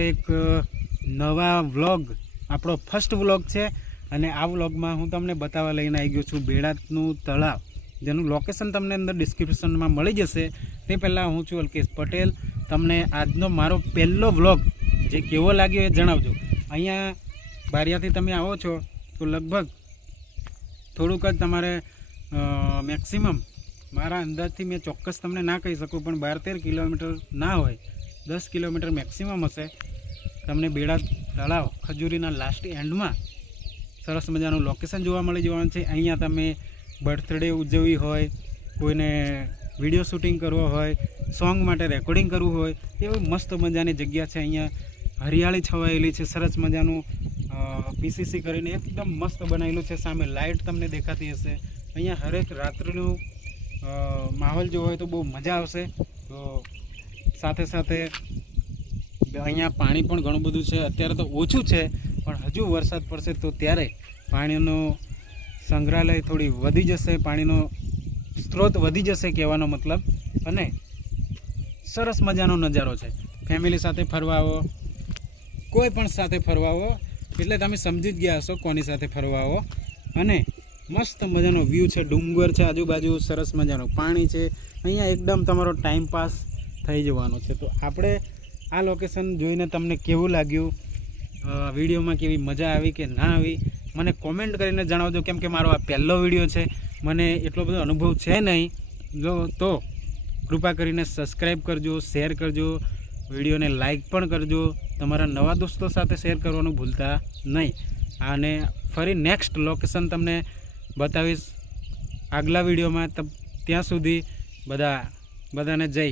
એક નવા વ્લોગ આપણો ફર્સ્ટ વ્લોગ છે અને આ વ્લોગમાં હું તમને બતાવવા લઈને આવી ગયો છું બેડાતનું તળાવ, જેનું લોકેશન તમને અંદર ડિસ્ક્રિપ્શનમાં મળી જશે. તે પહેલાં હું છું અલ્કેશ પટેલ. તમને આજનો મારો પહેલો વ્લોગ જે કેવો લાગ્યો એ જણાવજો. અહીંયા બારિયાથી તમે આવો છો તો લગભગ થોડુંક જ તમારે મેક્સિમમ મારા અંદાજથી મેં ચોક્કસ તમને ના કહી શકું, પણ 12-13 કિલોમીટર ના હોય, 10 કિલોમીટર મેક્સિમમ હશે. તમને બેડાત તળાવ ખજૂરીના લાસ્ટ એન્ડમાં સરસ મજાનું લોકેશન જોવા મળી જવાનું છે. અહીંયા તમે બર્થડે ઉજવવી હોય, કોઈને વિડીયો શૂટિંગ કરવો હોય, સોંગ માટે રેકોર્ડિંગ કરવું હોય, એવી મસ્ત મજાની જગ્યા છે. અહીંયા હરિયાળી છવાયેલી છે, સરસ મજાનું પીસીસી કરીને એકદમ મસ્ત બનાવેલું છે. સામે લાઇટ તમને દેખાતી હશે. અહીંયા હરેક રાત્રિનું માહોલ જો હોય તો બહુ મજા આવશે. તો સાથે સાથે અહીંયા પાણી પણ ઘણું બધું છે. અત્યારે તો ઓછું છે, પણ હજુ વરસાદ પડશે તો ત્યારે પાણીનો સંગ્રહાલય થોડી વધી જશે, પાણીનો સ્ત્રોત વધી જશે કહેવાનો મતલબ. અને સરસ મજાનો નજારો છે. ફેમિલી સાથે ફરવા આવો, કોઈ પણ સાથે ફરવા આવો એટલે તમે સમજી જ ગયા હશો કોની સાથે ફરવા આવો. અને મસ્ત મજાનો વ્યૂ છે, ડુંગર છે, આજુબાજુ સરસ મજાનું પાણી છે. અહીંયા એકદમ તમારો ટાઈમ પાસ થઈ જવાનો છે. તો આપણે આ લોકેશન જોઈને તમને કેવું લાગ્યું, વિડીયોમાં કેવી મજા આવી કે ના આવી, મને કોમેન્ટ કરીને જણાવજો. કેમ કે મારો આ પહેલો વિડીયો છે, મને એટલો બધો અનુભવ છે નહીં. જો તો કૃપા કરીને સબસ્ક્રાઈબ કરજો, શેર કરજો, વિડીયોને લાઈક પણ કરજો. તમારા નવા દોસ્તો સાથે શેર કરવાનું ભૂલતા નહીં. અને ફરી નેક્સ્ટ લોકેશન તમને બતાવીશ આગલા વિડીયોમાં. ત્યાં સુધી બધાને જય